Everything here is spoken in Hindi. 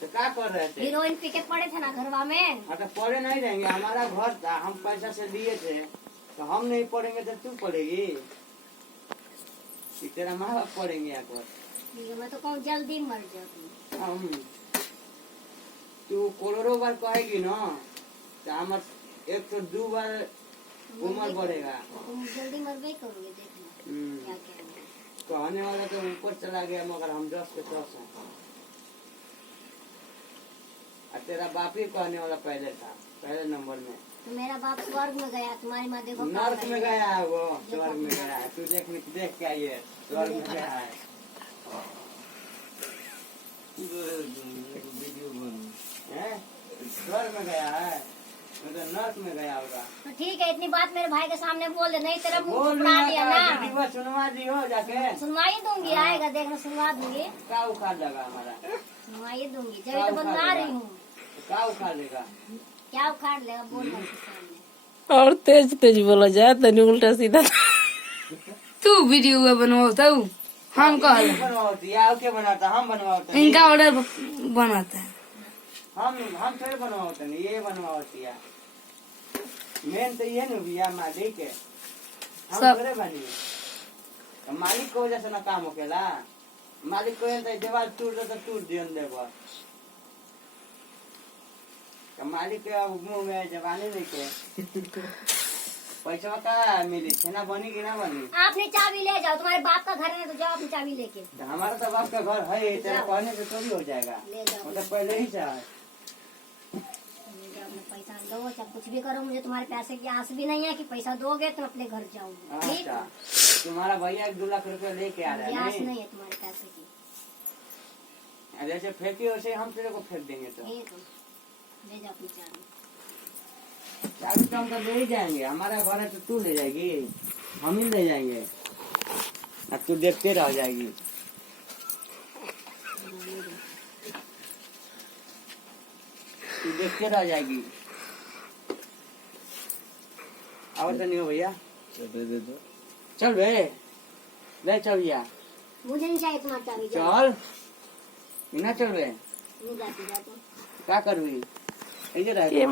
तो क्या कर रहे थे? हीरोइन पी के पड़े थे ना घरवा में। हाँ तो पढ़े नहीं रहेंगे, हमारा घर था, हम पैसा से दिए थे, तो हम नहीं पढ़ेंगे तो तू पढ़ेगी? कि तेरा माँ बाप पढ़ेंगे यहाँ पर? मैं तो कहूँ जल्दी मर जाओ। हम तू करोड़ों बार कहेगी ना तो हमार 102 बार उम्र बढ़ेगा। तुम जल्दी मर गई करोगे, देखना क्या कहेंगे। कहने वाला तो ऊपर चला गया, मगर हम 10 पे 10 हैं। और तेरा बाप ही कहने वाला पहले था, पहले नंबर में। तो मेरा बाप स्वर्ग में गया, तुम्हारी माँ देखो नर्क में गया है, वो स्वर्ग में गया है। तू देख क्या ये स्वर्ग में गया है। स्वर्ग में गया है, तो नर्क में गया होगा। तो ठीक है, इतनी बात मेरे भाई के सामने बोल दे, नहीं तेरा मुंह बोल फुड़ा दिया ना। सुनवा दियो जाके। सुनवाई दूंगी, आएगा देखना, सुनवा दूंगी। क्या उखाड़ लगा हमारा? सुनवाई दूंगी, जब तो बनवा रही हूँ। क्या उखाड़ लेगा? क्या उखाड़ लेगा, बोल मत सामने। और तेज तेज बोला जाए तनी उल्टा सीधा। तू वीडियो बनवाता हूँ, हम कहल बनवाती है, क्या बनाता? हम बनवाते हैं। इनका ऑर्डर बनाता है। हम थोड़े बनवाते नहीं, ये बनवाती है। मेन तो ये न भैया मालिक है, हम सब- थोड़े बनी। तो मालिक को वजह से ना काम होकेला। मालिक को दीवार टूट दे तो टूट दियन देबो। तो मालिक के मुंह में जवानी नहीं के पैसा का मिली, छेना बनी कि ना बनी? आपने चाबी ले जाओ, तुम्हारे बाप का घर है तो जाओ अपनी चाबी लेके। तो हमारा तो बाप का घर है, तेरा कहने से थोड़ी हो जाएगा। ले जाओ, मतलब पहले ही चाहे। ले जाओ अपना पैसा दो, चाहे कुछ भी करो, मुझे तुम्हारे पैसे की आस भी नहीं है कि पैसा दोगे तो अपने घर जाऊंगी। ठीक अच्छा, है, तुम्हारा भैया 2 लाख रुपया लेके आ रहा है आस नहीं? नहीं है तुम्हारे पैसे की। जैसे फेंकी वैसे हम तेरे को फेंक देंगे। तो ठीक है, ले जाओ अपनी चाबी। चाबी तो हम तो ले ही जाएंगे, हमारा घर है तो तू ले जाएगी, हम ही ले जाएंगे। अब तू देखते रह जाएगी। तू देखते रह जाएगी। और तो नहीं हो भैया, चल बे, ले चल भैया, मुझे नहीं चाहिए तुम्हारी चाबी, जाओ। चल बिना चल बे, नहीं जाती, जाती। क्या करबी? इधर ये